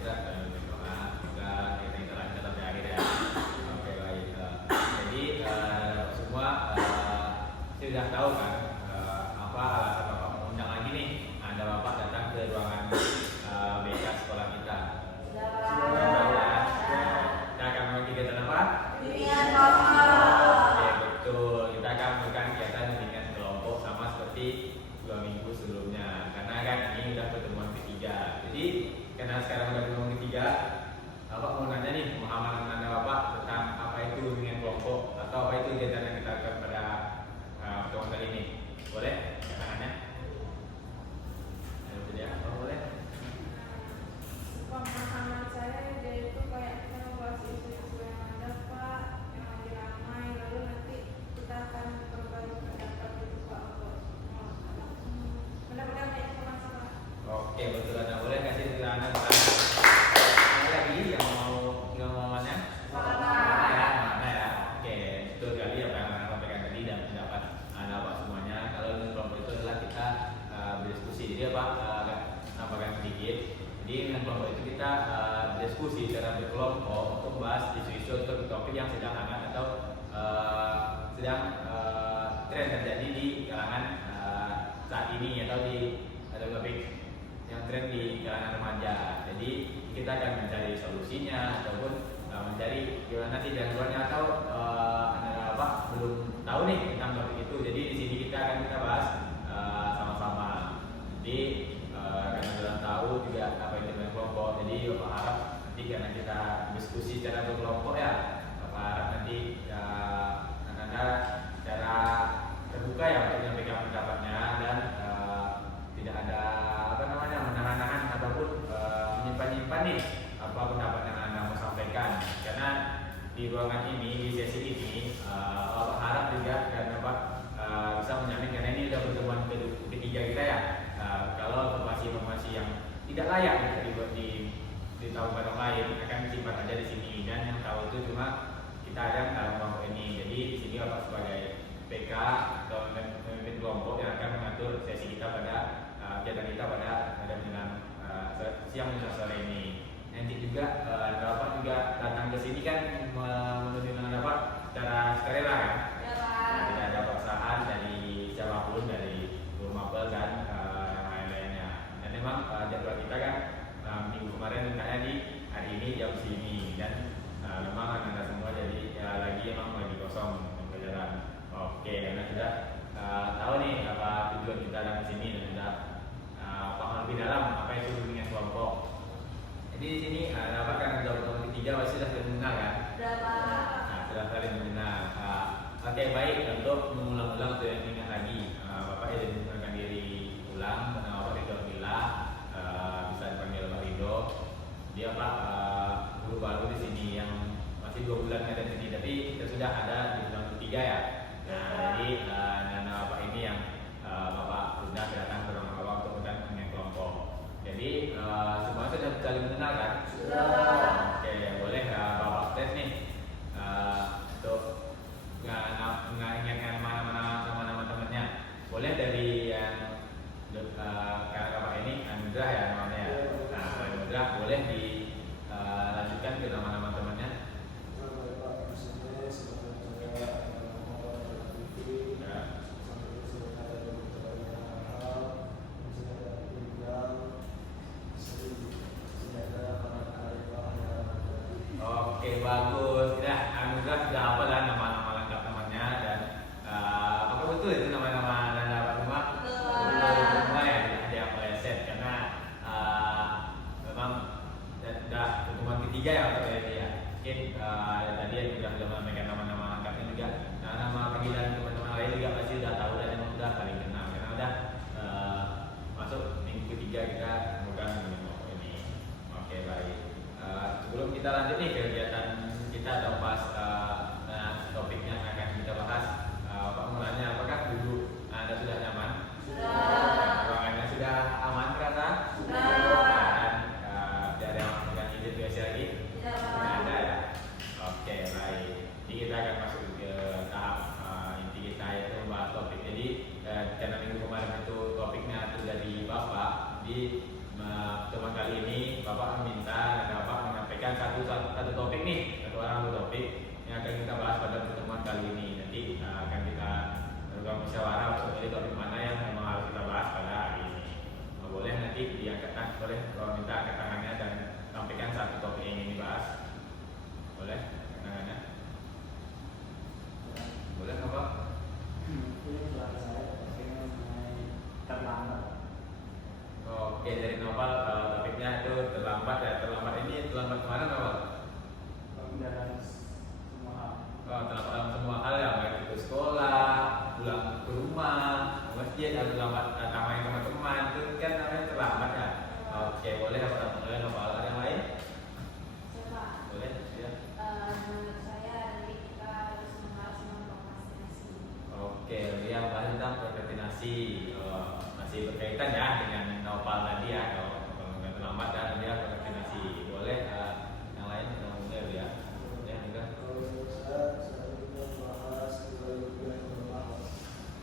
Indra kami berdoa semoga kita lancar sampai akhir ya. Oke baik. Jadi semua sudah tahu kan apa alasan Bapak mengundang lagi nih? Ada Bapak datang ke ruangan BK sekolah kita. Sudah tahu ya. Kita akan melakukan kegiatan apa? Bimbingan kelompok. Oke betul. Kita akan melakukan kegiatan bimbingan kelompok sama seperti 2 minggu sebelumnya. Karena kan ini sudah pertemuan ketiga. Jadi karena sekarang sudah pertemuan ketiga, Bapak mau nanya nih pemahaman Anda Bapak tentang apa itu bimbingan kelompok atau apa itu kegiatan yang kita lakukan pada pertemuan kali ini. Boleh? Tangannya. Ayo ya, boleh. Pemahaman saya yaitu kayak kita membahas isu-isu yang ada Pak, yang lagi ramai, lalu nanti kita akan berbagi pendapat gitu Pak untuk mendapatkan banyak informasi Pak. Oke betul Anda boleh kasih Anda ada lagi yang mau ngomongannya? Mana ya? Oke betul sekali apa yang Anda sampaikan tadi dan pendapat Anda Pak semuanya. Kalau dengan kelompok itu adalah kita berdiskusi. Jadi apa? Tambahkan sedikit. Jadi dengan kelompok itu kita berdiskusi secara berkelompok untuk membahas isu-isu atau topik yang sedang hangat atau sedang tren terjadi di kalangan saat ini atau di topik yang tren di kalangan remaja. Jadi kita akan mencari solusinya ataupun mencari gimana sih jangkauannya atau anda apa belum tahu nih tentang topik itu. Jadi di sini kita akan bahas sama-sama. Jadi karena sudah tahu juga apa itu dengan kelompok. Jadi Bapak harap nanti karena kita diskusi secara berkelompok ya, Bapak harap nanti Anda secara terbuka ya untuk menyampaikan pendapatnya dan tidak ada apa namanya menahan-nahan ataupun menyimpan-nyimpan nih apa pendapat yang Anda mau sampaikan. Karena di ruangan ini, di sesi ini, Bapak harap juga dan Bapak bisa menyampaikan karena ini sudah pertemuan ketiga kita ya. Kalau informasi-informasi yang tidak layak dibuat di tahun orang lain akan disimpan aja di sini dan yang tahu itu cuma kita ada dalam kelompok ini. Jadi di sini Bapak sebagai PK atau pemimpin kelompok yang akan mengatur sesi kita pada kegiatan kita pada dengan siang dan sore ini. Nanti juga Bapak juga datang ke sini kan menurut dengan Bapak secara sukarela kan? Tidak ada paksaan dari siapapun dari Mabel dan yang lain-lainnya. Dan memang jadwal kita kan minggu kemarin tanya di hari ini jam sini dan memang anda semua jadi lagi kosong pelajaran. Oke, karena sudah tahu nih apa tujuan kita datang ke sini dan sudah paham lebih dalam apa itu bimbingan kelompok. Jadi di sini dapat kan sudah pertemuan ketiga pasti sudah mengenal kan? Sudah saling mengenal. Oke baik, untuk mengulang-ulang untuk yang ingat lagi, Bapak identifikasikan diri ulang, nama Bapak Ridho Bila, bisa dipanggil Pak Ridho. Dia Pak guru baru di sini yang masih 2 bulan ada di sini, tapi kita sudah ada di bulan ketiga ya. Jadi nama Bapak ini yang Bapak sudah datang ke rumah Bapak untuk mengundang kelompok. Jadi semuanya sudah saling mengenal kan? Oke, boleh Bapak tes nih untuk nggak ingatkan mana-mana sama nama-temannya. Boleh dari yang kakak Bapak ini Anugrah ya namanya ya. Nah Anugrah boleh dilanjutkan ke nama-nama temannya. Oke bagus. Nah Anugrah sudah hafal lah nama-nama lengkap temannya dan apakah betul itu nama-nama anda dapat semua? Betul semua ya, tidak ada yang meleset karena memang sudah pertemuan ketiga ya untuk ini ya. Mungkin tadi yang sudah menyampaikan nama-nama lengkapnya juga. Nah nama panggilan teman-teman lain juga pasti sudah tahu dan memang sudah saling kenal karena sudah masuk minggu ketiga kita memegang ini. Oke baik. Sebelum kita lanjut nih ke kegiatan kita atau bahas topiknya yang akan kita bahas, Pak mulanya apakah duduk Anda sudah nyaman? Sudah. Ruangannya sudah aman terasa? Sudah. Dan tidak ada yang akan identifikasi lagi? Tidak. Tidak ada ya? Oke baik. Jadi kita akan masuk ke tahap inti kita yaitu membahas topik. Jadi karena minggu kemarin itu topiknya itu dari Bapak di pertemuan kali ini Bapak meminta menyampaikan satu topik nih, satu topik yang akan kita bahas pada pertemuan kali ini. Nanti akan kita lakukan musyawarah untuk memilih topik mana yang memang harus kita bahas pada hari ini. Boleh nanti diangkat boleh kalau minta angkat tangannya dan sampaikan satu topik yang ingin dibahas. Boleh angkat tangannya? Boleh apa? Ini suara saya topiknya mengenai terlambat. Oke, dari Novel topiknya itu terlambat ya. Terlambat ini terlambat kemana Novel? Dalam semua hal. Terlambat dalam semua hal ya, baik itu sekolah, pulang ke rumah, ke masjid, atau terlambat datang main sama teman, itu kan namanya terlambat ya. Oke, boleh apa boleh Novel? Ada yang lain? Coba. Boleh, ya. Menurut saya nanti kita harus membahas tentang prokrastinasi. Oke, yang bahas tentang prokrastinasi masih berkaitan ya dengan Novel tadi ya. Kalau nggak terlambat ya, dia prokrastinasi. Boleh yang lain yang umumnya ya. Ya, juga. Saya juga bahas nilai rupiah yang melemah.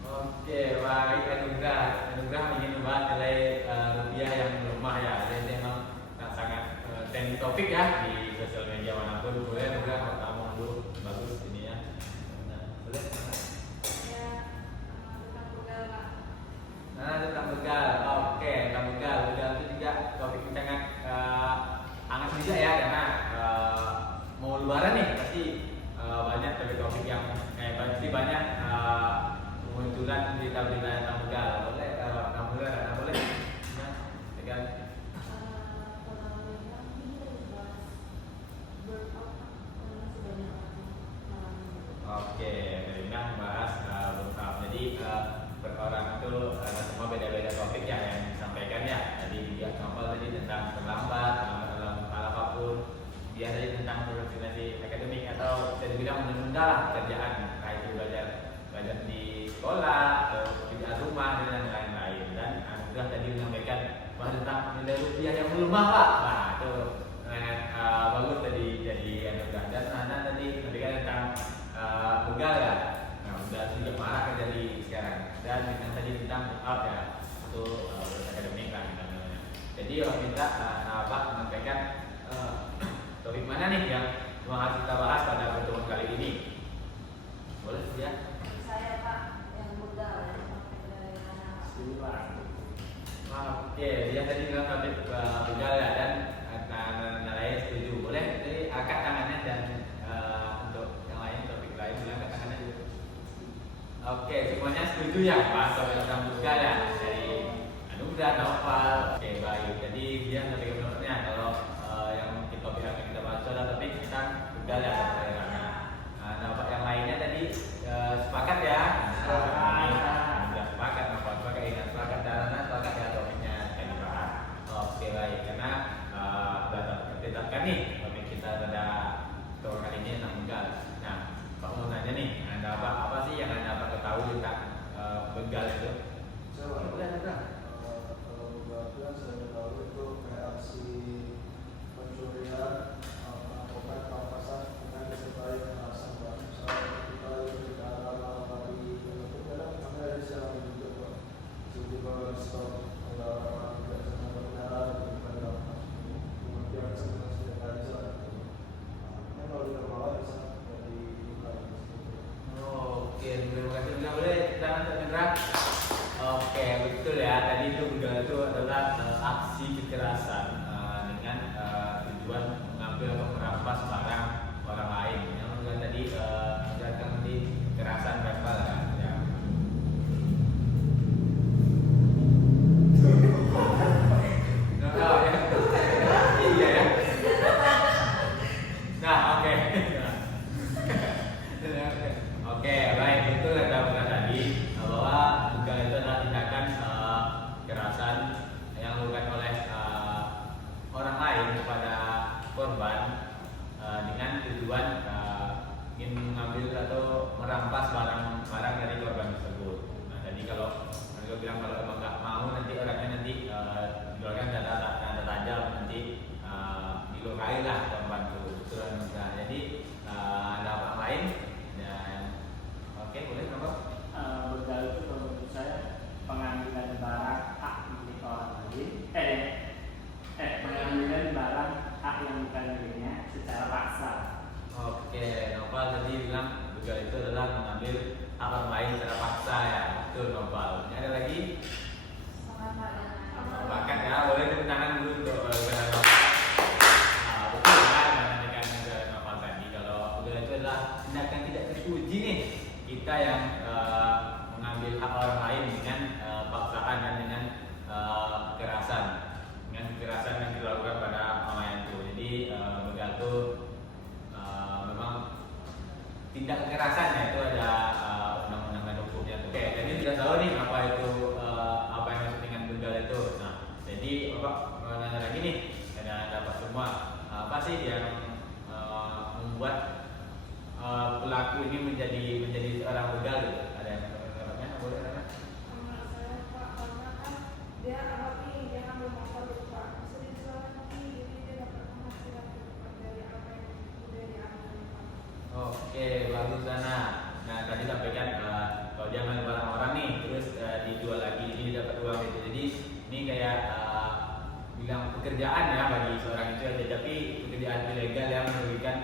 Oke, baik Anugrah ingin membahas nilai rupiah yang melemah ya. Jadi memang sangat trending topik ya di sosial media manapun. Boleh Anugrah kamu dulu, bagus ini ya. Nah, boleh. Ya, tentang begal Pak. Tentang begal. Oke, tentang begal. Begal itu juga topik yang sangat hangat juga ya karena mau lebaran nih pasti banyak topik-topik yang pasti banyak munculan berita-berita tentang begal. Boleh kamu boleh. Nah, begal. Kalau yang ini kita bahas burnout karena sebanyak Oke, Rina membahas burnout. Jadi per orang itu semua beda-beda topik ya yang disampaikan ya. Tadi dia Novel tadi tentang terlambat dalam hal apapun. Dia tadi tentang prokrastinasi akademik atau bisa dibilang menunda lah kerjaan, kayak itu belajar di sekolah atau di rumah dan lain-lain. Dan Anugrah tadi menyampaikan bahwa tentang nilai rupiah yang melemah Pak. Nah itu bagus tadi jadi Anugrah. Dan Nana tadi menyampaikan tentang begal ya. Nah begal juga marak terjadi sekarang. Dan yang tadi tentang out ya itu akademik lah namanya. Jadi minta Abah menyampaikan topik mana nih yang harus kita bahas pada pertemuan kali ini? Boleh ya? saya Pak yang begal yang sampai dari mana Pak? Silat. Oke, dia tadi bilang topik begal ya dan Nana lain setuju. Boleh jadi angkat tangannya dan untuk yang lain topik lain boleh angkat tangannya juga. Oke, semuanya setuju ya bahas topik tentang begal ya dari Anugrah, Novel. Oke baik. Jadi dia topik menurutnya kalau yang topik yang kita bahas adalah topik tentang begal ya. Nah, yang lainnya tadi sepakat ya. Sudah sepakat, Novel sepakat, Ina sepakat, dan Nana sepakat ya topiknya yang dibahas. Oke baik, karena sudah tertetapkan nih topik kita pada tahun kali ini tentang begal. Nah, Pak mau nanya nih, ada apa sih yang Anda ketahui tentang begal itu? Boleh ada. Kalau beberapa saya tahu itu kayak aksi pencurian perampokan rampasan dengan disertai kekerasan Pak. Misalnya kita ketika malam hari itu kadang ada siaran juga Pak. Tiba-tiba stop ada orang tidak senang berkendara di depan lapas. Kemudian sebenarnya sudah ada jalan. Ini kalau di bawah bisa jadi Oke, terima kasih. Nggak boleh tangan tergerak. Oke, betul ya. Tadi itu begal itu adalah aksi kekerasan dengan tujuan mengambil atau merampas barang orang lain. Yang bukan tadi menjelaskan di kekerasan verbal ya. Ya. Nah, ya. Iya ya. Nah, oke. Oke, baik itu ada benar tadi bahwa begal itu adalah tindakan kekerasan yang dilakukan oleh orang lain kepada korban dengan tujuan ingin mengambil atau merampas barang dari korban tersebut. Nah, jadi kalau mereka bilang kalau memang nggak mau nanti orangnya nanti dikeluarkan data tajam nanti dilukai lah korban itu. Nah, jadi ada apa lain? Oke, boleh nomor? Begal itu menurut saya pengambilan barang hak milik orang lain. Pengambilan barang hak yang bukan miliknya paksa. Oke, Nopal tadi bilang begal itu adalah mengambil hak orang lain secara paksa ya. Betul Nopal. Ini ada lagi? Bahkan ya, boleh tepuk tangan dulu untuk begal Nopal. Nah, betul kan menanyakan begal Nopal tadi. Kalau begal itu adalah tindakan tidak terpuji nih. Kita yang mengambil hak orang lain dengan paksaan dan dengan kekerasan. Dengan kekerasan yang dilakukan pada orang lain itu. Jadi begal itu memang tindak kekerasan ya, itu ada undang-undang dan hukumnya tuh. Oke, jadi sudah tahu nih apa itu apa yang maksud dengan begal itu. Nah, jadi Bapak menanya lagi nih, ada dapat semua apa sih yang membuat pelaku ini menjadi seorang begal gitu? Ada yang pendapatnya? Boleh kan? Menurut saya Pak, karena kan dia ngambil motor gitu Pak, bisa dijual lagi, jadi dia dapat penghasilan gitu Pak dari apa yang udah diambil Pak. Oke, bagus Sana. Nah, tadi sampaikan kalau dia ngambil barang orang nih, terus dijual lagi, ini dapat uang gitu. Jadi ini kayak bilang pekerjaan ya bagi seorang itu aja, tapi pekerjaan ilegal yang merugikan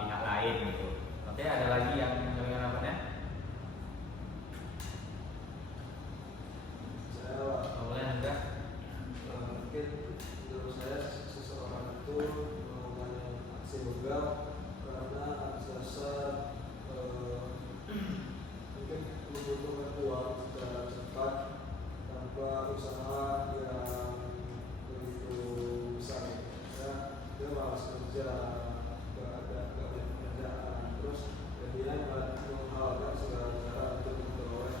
pihak lain gitu. Oke, ada lagi yang menyampaikan pendapatnya? Saya Boleh Anda? mungkin menurut saya seseorang itu melakukan aksi begal karena atas dasar mungkin membutuhkan uang secara cepat tanpa usaha yang begitu besar. Ya, dia malas kerja, gak ada pekerjaan, terus dia menghalalkan segala cara untuk memperoleh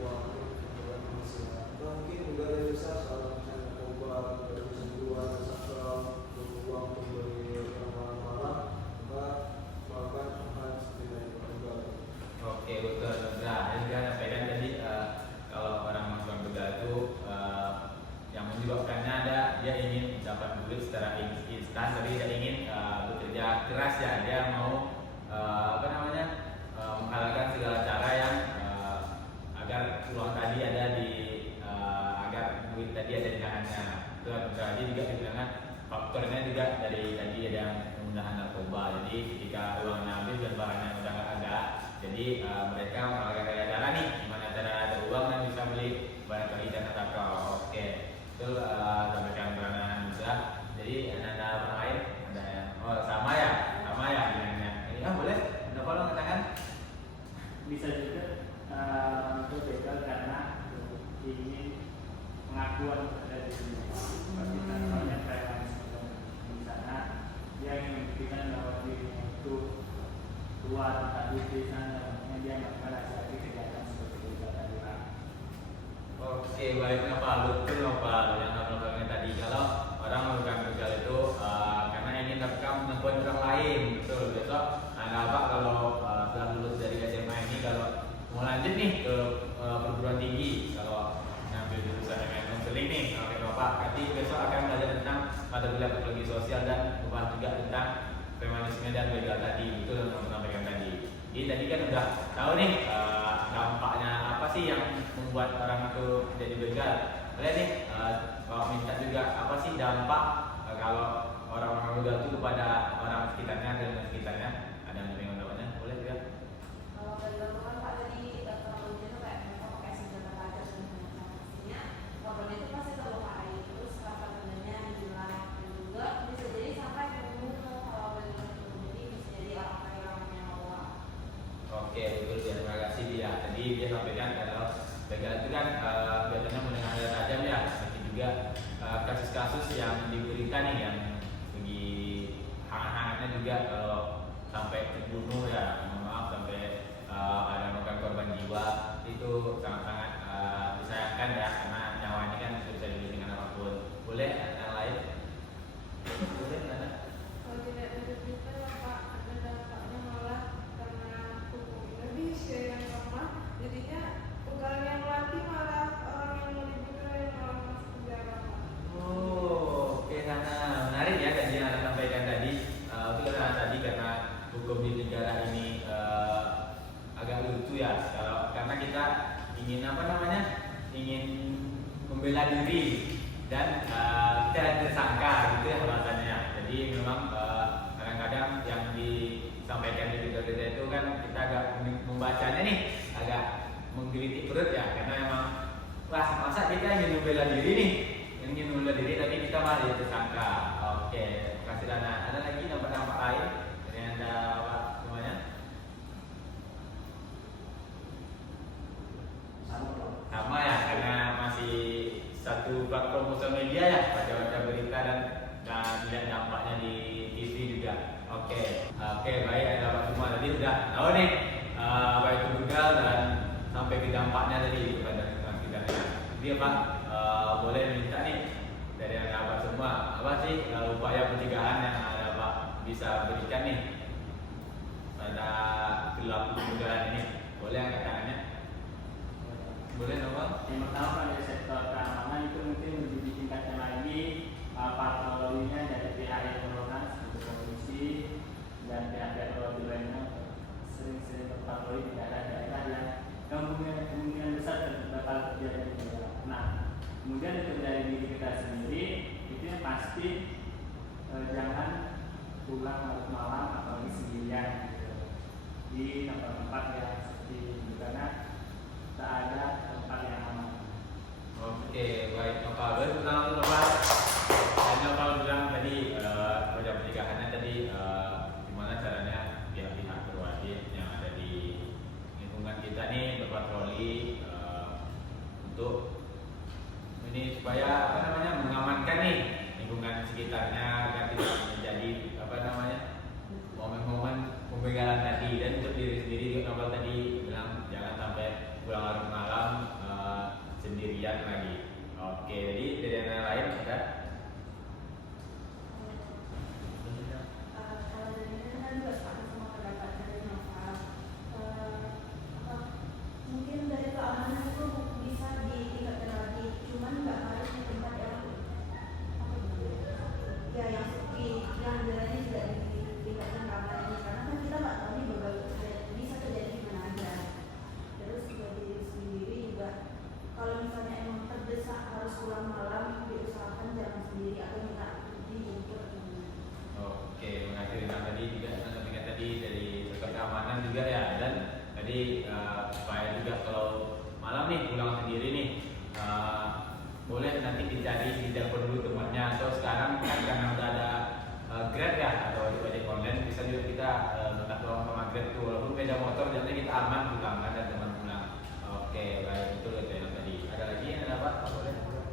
uang, memperoleh penghasilan. Atau mungkin juga dia bisa seorang misalnya narkoba, dari kesembuhan, sakral, uang untuk beli barang-barang, maka melakukan hal seperti itu begal. Oke, betul. Nah, ini kan sampaikan tadi kalau orang melakukan begal itu yang menyebabkannya ada dia ingin dapat duit secara instan, tapi dia ingin bekerja keras ya, dia mau menghalalkan segala cara yang agar uang tadi ada di agar duit tadi ada di tangannya. Itu jadi juga dengan faktornya juga dari tadi ada yang penggunaan narkoba. Jadi ketika uangnya habis dan barangnya udah nggak ada, jadi mereka menghalalkan segala cara nih, gimana cara ada uang dan bisa beli barang tadi dan narkoba. Oke, itu sampaikan peranan juga. Jadi ada orang lain, ada yang sama ya bilangnya. Ini boleh, anda kalau mengatakan Bisa juga itu begal karena ingin pengakuan dari dirinya. Seperti contohnya premanisme di sana, dia ingin membuktikan bahwa dirinya itu kuat, tapi di sana dia melakukan hasil kejahatan seperti itu tadi Pak. oke, baiknya Pak, betul Pak yang melakukan tadi. Kalau orang melakukan begal itu karena ingin mendapatkan pengakuan orang lain, betul. Besok Pak kalau setelah lulus dari SMA ini, kalau mau lanjut nih ke perguruan tinggi, kalau ngambil jurusan yang konseling nih, oke Bapak, nanti besok akan belajar tentang mata kuliah psikologi sosial dan membahas juga tentang premanisme dan begal tadi, betul yang saya sampaikan tadi. Jadi tadi kan udah tahu nih dampaknya apa sih yang membuat orang itu jadi begal. Boleh nih kalau minta juga apa sih dampak kalau orang begal itu kepada orang sekitarnya dan sekitarnya, ada yang ingin menjawabnya? Boleh juga. Kalau dari kan Pak tadi teknologinya tuh kayak mereka pakai senjata tajam dan macam-macamnya, korbannya itu pasti terlukai, terus rasa bendanya dijual, dan juga bisa jadi sampai membunuh kalau benar itu, jadi bisa jadi orang kaya yang nyawa. Oke, betul ya, terima kasih dia. Tadi dia sampaikan kalau begal itu kan biasanya mendengar senjata tajam ya, tapi juga kasus-kasus yang diberikan nih yang bagi hangat-hangatnya juga kalau sampai terbunuh ya, mohon maaf sampai ada memakan korban jiwa, itu sangat-sangat disayangkan ya, karena nyawa ini kan bisa dibeli dengan apapun. Boleh yang lain? Boleh mana? Kalau tidak ada kita Pak, ada dampaknya malah karena hukum Indonesia yang lemah, jadinya begal yang mati malah orang yang mau dibegal yang malah masuk penjara Pak. Oh, oke Sana, menarik ya tadi yang Anda sampaikan tadi. Itu karena tadi karena hukum di negara ini agak lucu ya. Karena kita ingin ingin membela diri dan lihat dampaknya di TV juga. Oke, baik, ada Pak semua tadi udah tahu nih apa itu begal dan sampai ke dampaknya tadi kepada lingkungan sekitarnya. Jadi Pak boleh minta nih dari Anda semua apa sih upaya pencegahan yang ada Pak bisa berikan nih pada perilaku begalan ini? Boleh angkat tangannya? Boleh dong Pak? Yang pertama pada sektor keamanan itu mungkin lebih ditingkatkan lagi patrolinya dari pihak yang berwenang seperti polisi dan pihak-pihak patroli lainnya sering-sering berpatroli di daerah-daerah yang kemungkinan besar bakal terjadi begal. Nah, kemudian untuk dari diri kita sendiri itu yang pasti jangan pulang malam atau sendirian gitu, di tempat-tempat yang seperti itu karena tak ada tempat yang aman. Oke, baik Bapak. Pertama tuh Bapak, dan Bapak bilang tadi pada pencegahannya tadi gimana caranya pihak-pihak berwajib yang ada di lingkungan kita nih berpatroli untuk ini supaya apa namanya mengamankan nih lingkungan sekitarnya agar tidak menjadi apa namanya momen-momen pembegalan tadi, dan untuk diri sendiri juga Bapak tadi bilang jangan sampai pulang larut malam sendirian lagi. Oke, jadi dari yang lain ada? Kalau dari ini kan juga sama pendapat dari Nova. Mungkin dari keamanan itu bisa ditingkatkan lagi, cuman nggak harus di tempat yang ya yang sepi, yang jalannya tidak ditingkatkan keamanannya karena kan kita nggak tahu nih bisa terjadi di mana aja. Terus buat diri sendiri juga kalau misalnya emang terdesak harus pulang malam diusahakan jangan sendiri atau minta dijemput. Oke, mengakhiri dengan tadi juga dengan tadi dari sektor keamanan juga ya, dan tadi supaya juga kalau malam nih pulang sendiri nih boleh nanti dicari di telepon dulu temannya, atau sekarang kan karena udah ada Grab ya atau ojek online bisa juga kita minta tolong sama Grab tuh, walaupun beda motor jadi kita aman pulang kan dan teman pulang. Oke, baik, betul itu yang tadi. Ada lagi yang ada Pak? Boleh? Menurut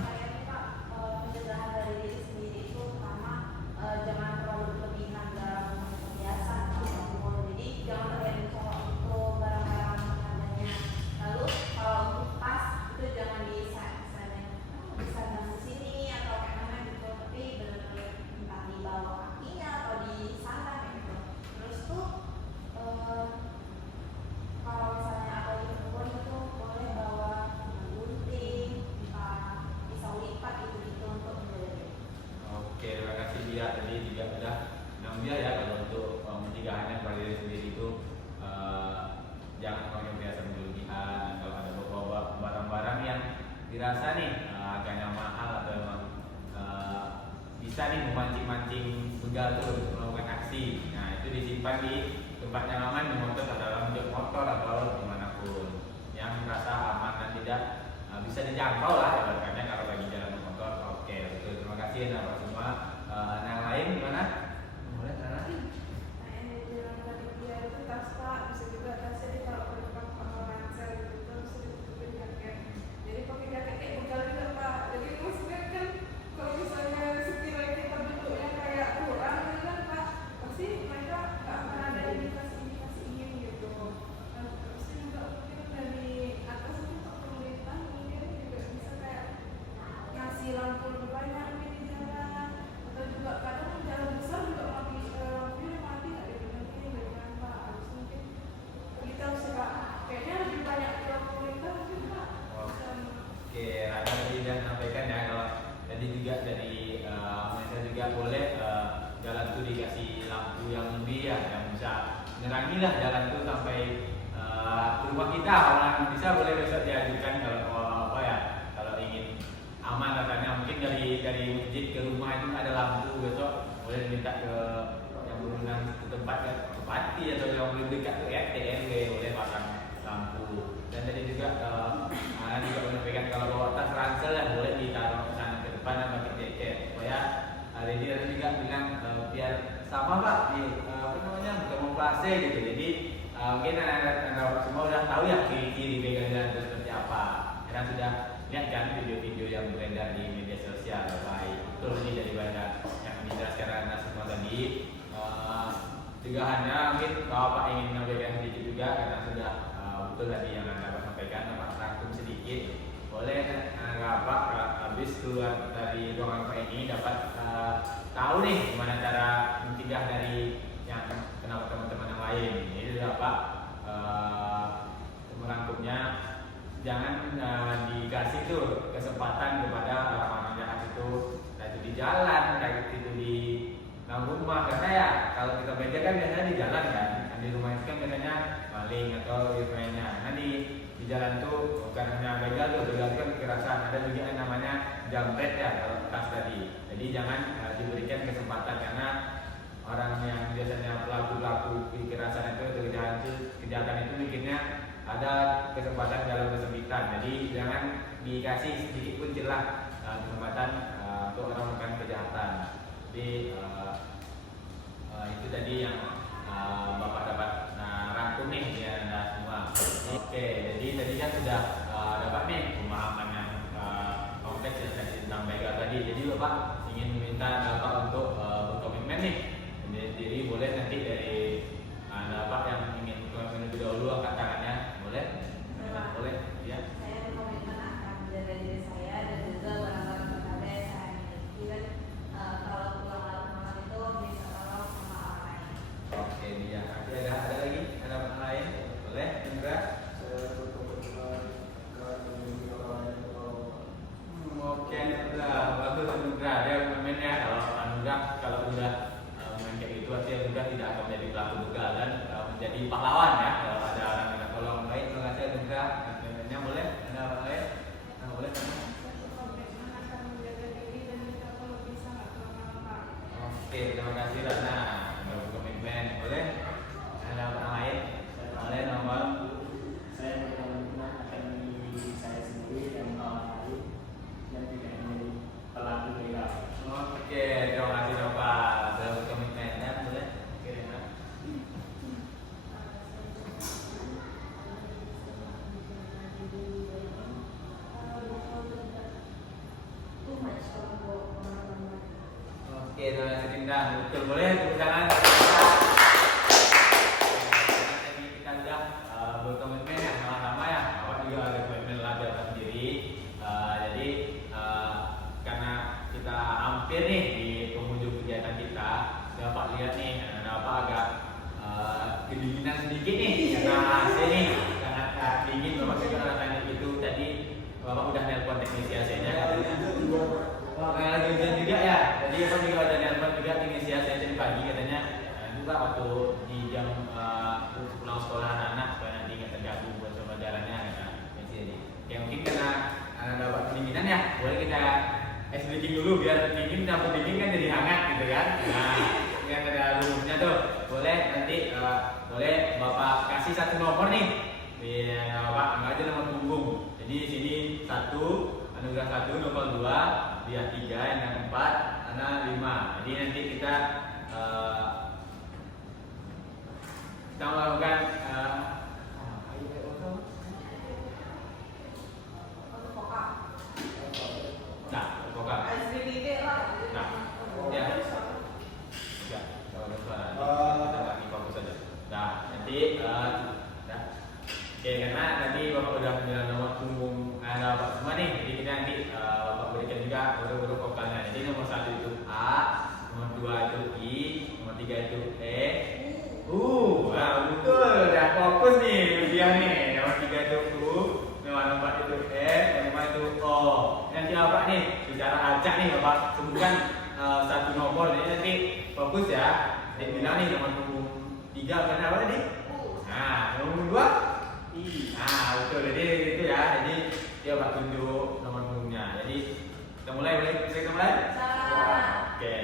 saya nih Pak, pencegahan dari diri sendiri itu pertama jangan terlalu berlebihan dalam kebiasaan alkohol. Jadi jangan terlalu mencolok untuk barang-barang harganya. Lalu kalau untuk tas itu jangan disandang di sini atau kayak mana gitu, tapi benar-benar entah di bawah kakinya atau di sandang kayak gitu. Terus tuh kalau misalnya apa di kebun itu boleh bawa gunting, pisau lipat gitu untuk menjaga. Oke, terima kasih dia tadi juga sudah dia ya kalau untuk pencegahannya pada diri sendiri itu jangan pakai biasa berlebihan. Kalau ada beberapa barang-barang yang dirasa nih agaknya mahal atau memang bisa nih memancing-mancing begal tuh untuk melakukan aksi. Nah itu disimpan di tempat yang aman di motor atau dalam jok motor atau dimanapun yang merasa aman dan tidak bisa dijangkau lah ya, karena kalau lagi jalan motor. Oke, betul. Terima kasih Bapak semua. Yang lain gimana? Boleh Nana? Nah yang dibilang tadi dia itu tas Pak, bisa juga tasnya ditaruh ke depan sama ransel gitu, terus ditutupin jaket. Jadi pakai jaket kayak begal juga Pak. Jadi maksudnya kan kalau misalnya sekiranya kita bentuknya kayak kurang gitu kan Pak, pasti mereka nggak akan ada indikasi ingin gitu. Nah, terus juga mungkin dari atas itu Pak pemerintah mungkin juga bisa kayak ngasih lampu lebih banyak di jalan, atau juga kadang jalan besar juga lampunya mati nggak dibenerin gitu kan Pak. Harus mungkin kita suka kayaknya lebih banyak ke pemerintah mungkin Pak. Oke, Rana tadi sudah sampaikan ya kalau tadi juga dari mereka juga boleh jalan itu dikasih lampu yang lebih ya, yang bisa menerangi lah jalan itu sampai rumah kita. Orang bisa boleh besok diajukan kalau apa ya, kalau ingin aman katanya mungkin dari masjid ke rumah itu ada lampu, besok boleh diminta ke yang berwenang ke tempat ya, bupati atau yang lebih dekat ke RT RW boleh pasang lampu. Dan tadi juga Ana juga menyampaikan kalau bawa tas ransel ya boleh ditaruh ke sana ke depan dan pakai jaket supaya Dedi juga bilang biar sama Pak di apa namanya kamuflase gitu. Jadi mungkin anda semua udah tahu ya ciri-ciri begal itu seperti apa. Karena sudah lihat kan video-video yang beredar di media sosial, baik betul ini dari banyak yang secara semua tadi. Juga hanya mungkin Bapak ingin menyampaikan sedikit juga karena sudah betul tadi yang Anda sampaikan, Bapak rangkum sedikit. Boleh Bapak habis keluar dari ruangan Bapak ini dapat tahu nih gimana cara mencegah dari yang kenapa teman-teman yang lain. Ini Bapak merangkumnya, jangan dikasih tuh kesempatan kepada orang-orang jahat itu, entah itu di jalan, entah itu di dalam rumah. Karena ya kalau kita begal kan biasanya di jalan kan, di rumah itu kan biasanya maling atau lainnya. Nah di jalan tuh bukan hanya begal tuh, begal itu kan kekerasan. Ada juga yang namanya jambret ya kalau tas tadi. Jadi jangan diberikan kesempatan karena orang yang biasanya pelaku kekerasan itu atau kejahatan itu mikirnya ada kesempatan dalam kesempitan. Jadi jangan dikasih sedikit pun celah kesempatan untuk orang melakukan kejahatan. Jadi itu tadi yang Bapak dapat rangkum nih ya Anda semua. Oke, jadi tadi kan sudah dapat nih pemahaman yang kompleks yang tadi tentang begal tadi. Jadi Bapak ingin meminta Bapak untuk berkomitmen nih. Jadi boleh nanti dari Bapak yang ingin berkomitmen lebih dahulu angkat tangannya, boleh? Boleh, ya. Saya berkomitmen akan menjaga diri saya dan juga barang-barang berharga yang saya miliki, dan kalau pulang malam itu bisa tolong sama orang lain. Oke, dia. Ada lagi? Ada orang lain? Boleh? Indra? Saya berkomitmen akan melindungi orang yang berkorban. Oke, Indra. Bagus Indra. Dia komitmennya kalau udah main kayak gitu, artinya Indra tidak akan menjadi pelaku begal dan menjadi pahlawan ya. Kalau ada orang yang tolong orang lain, terima kasih Indra. Komitmennya boleh? Ada orang lain? Boleh? Saya berkomitmen akan menjaga diri dan juga kalau bisa nggak kenapa-napa. Oke, terima kasih Ratna. Sudah berkomitmen. Boleh? Ada orang lain? Boleh nomor? Saya berkomitmen akan melindungi diri saya sendiri dan orang lain dan tidak menjadi pelaku begal. Oke, terima kasih Bapak. Sudah berkomitmen ya, boleh? Oke, Rena. Oke, terima kasih Dinda. Betul, boleh tepuk tangan. Tadi kita sudah berkomitmen ya, sama-sama ya. Bapak juga ada komitmen latihan sendiri. Jadi karena kita hampir nih di penghujung kegiatan kita, Bapak lihat nih, Bapak agak kedinginan sedikit nih karena AC nih sangat dingin. Bapak juga rasanya itu tadi Bapak udah nelpon teknisi AC-nya katanya. Lagi hujan juga ya. Jadi Bapak juga ada nelpon juga teknisi AC tadi pagi katanya. Juga waktu di jam pulang sekolah anak-anak supaya nanti nggak terganggu buat pembelajarannya. Jadi ya mungkin karena dapat pendinginan ya, boleh kita es breaking dulu biar dingin, campur dingin kan jadi hangat gitu kan. Nah, yang ada rumusnya tuh, boleh nanti boleh Bapak kasih satu nomor nih. Bapak anggap aja nomor punggung. Jadi di sini 1, anugerah 1, nomor 2, dia 3, yang 4, anak 5. Jadi nanti kita melakukan Oke, karena tadi Bapak udah bilang nomor punggung Bapak semua nih, jadi kita nanti Bapak berikan juga huruf vokalnya. Jadi nomor 1 itu A, nomor 2 itu I, nomor 3 itu E. Betul, udah fokus nih ujian nih. Nomor 3 itu U, nomor 4 itu E, nomor 5 itu O. Nanti Bapak nih secara acak nih Bapak sebutkan satu nomor, jadi nanti fokus ya. Dia bilang nih nomor punggung 3 karena apa tadi? Nah, nomor 2 betul, jadi itu ya. Jadi dia Pak tunjuk nomor punggungnya. Jadi kita mulai, boleh kita mulai? Oke,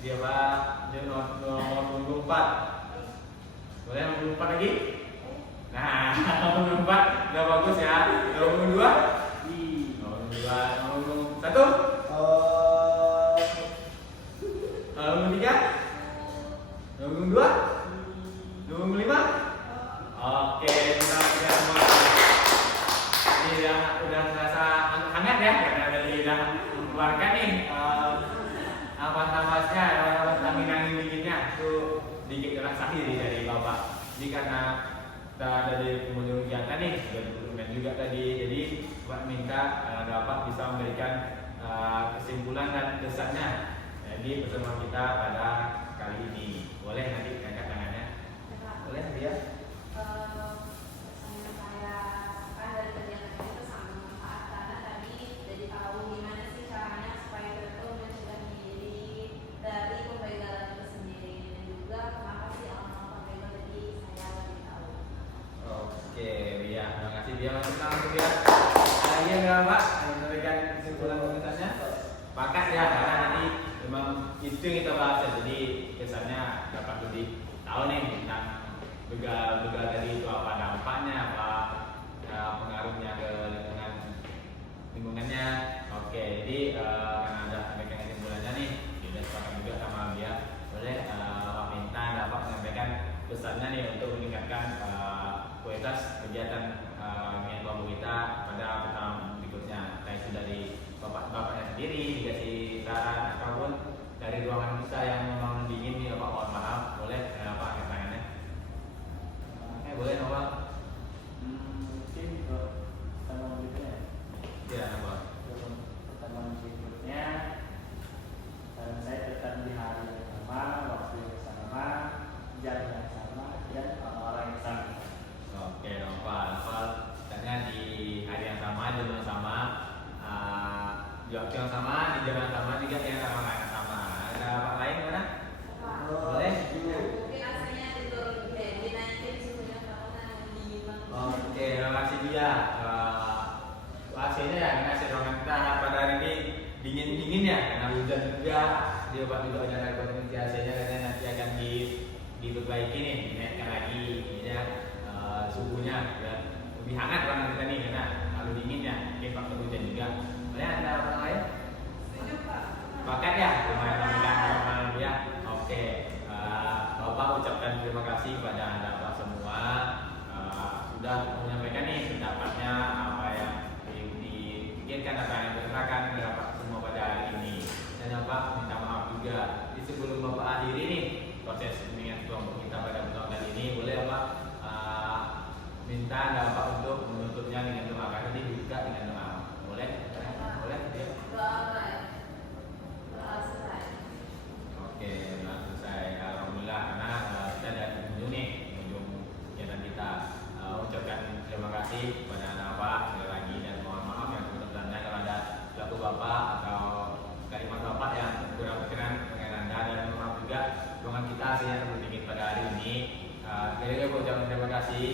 dia Pak tunjuk nomor punggung 4. Boleh nomor punggung 4 lagi? Nah, nomor punggung 4 udah bagus ya. Nomor punggung 2? Nomor punggung 2, nomor punggung 1? Nomor punggung 3? Nomor punggung 2? Nomor punggung 5? Oke, kita semua. Ini udah merasa hangat ya karena tadi udah mengeluarkan nih nafas-nafasnya, dinginnya itu dikit relaksasi dari Bapak. Jadi karena dari pengunjung kegiatan nih, ada dokumen juga tadi, jadi Bapak minta Bapak bisa memberikan kesimpulan dan kesannya. Jadi pertemuan kita pada kali ini, boleh nanti angkat tangannya? Boleh dia? Pesan yang saya rasakan dari kegiatan itu sangat bermanfaat karena tadi jadi tahu gimana sih caranya supaya kita tuh mencegah diri dari pembegalan itu sendiri, dan juga kenapa sih orang-orang pembegal, jadi saya lebih tahu. Oke, Bia, terima kasih Bia. Langsung Bia. Lagi enggak Pak? Memberikan kesimpulan komentarnya? Pakat ya, karena nanti memang itu yang kita bahas ya. Jadi kesannya dapat lebih tahu nih tentang begal tadi itu apa dampaknya, apa pengaruhnya ke lingkungannya. Oke, jadi karena ada sampaikan kesimpulannya nih, kita sepakat juga sama Bia. Boleh Pak minta dapat menyampaikan pesannya nih untuk meningkatkan kualitas kegiatan dengan kelompok kita pada pertemuan berikutnya. Baik itu dari bapaknya sendiri, dikasih saran ataupun dari ruangan kita yang memang dingin nih Bapak, mohon maaf, boleh Pak angkat tangannya. Boleh Bapak? Mungkin untuk pertemuan berikutnya. Ya Bapak. Untuk pertemuan berikutnya, saran saya tetap di hari yang sama, waktu yang sama, jam yang sama, dan orang-orang yang sama. Oke, Bapak, katanya di hari yang sama, jam yang sama, di waktu yang sama, di jam yang sama juga yang sama. Ada Pak lain mana? Boleh? Mungkin aslinya itu lebih nanti disuruhnya bangunan di Oke, terima kasih Bia. AC-nya ya, karena AC ruangan kita pada hari ini dingin ya, karena hujan juga. Dia Bapak juga ada kondisi AC-nya, katanya nanti akan diperbaiki nih, dinaikkan lagi ya, suhunya ya. Lebih hangat ruangan kita nih karena kalau dingin ya, mungkin faktor hujan juga. Boleh ada orang lain? Setuju Pak. Paket ya, lumayan ya. Oke, Bapak ucapkan terima kasih kepada Bapak semua sudah menyampaikan nih pendapatnya, apa yang dipikirkan, apa yang diterangkan Bapak semua pada hari ini. Dan Bapak minta maaf juga. Jadi sebelum Bapak akhiri nih proses pemilihan kelompok kita pada pertemuan kali ini, boleh Bapak minta Bapak untuk menutupnya dengan doa, karena ini juga dengan doa. Boleh? Boleh? Ya. Oke, langsung saya alhamdulillah karena kita ada pengunjung nih, pengunjung kegiatan kita. Ucapkan terima kasih kepada Bapak sekali lagi, dan mohon maaf yang sebesar-besarnya kalau ada laku Bapak atau kalimat Bapak yang kurang berkenan dengan Anda, dan mohon maaf juga ruangan kita hasilnya terlalu dingin pada hari ini. Sekali lagi ucapkan terima kasih.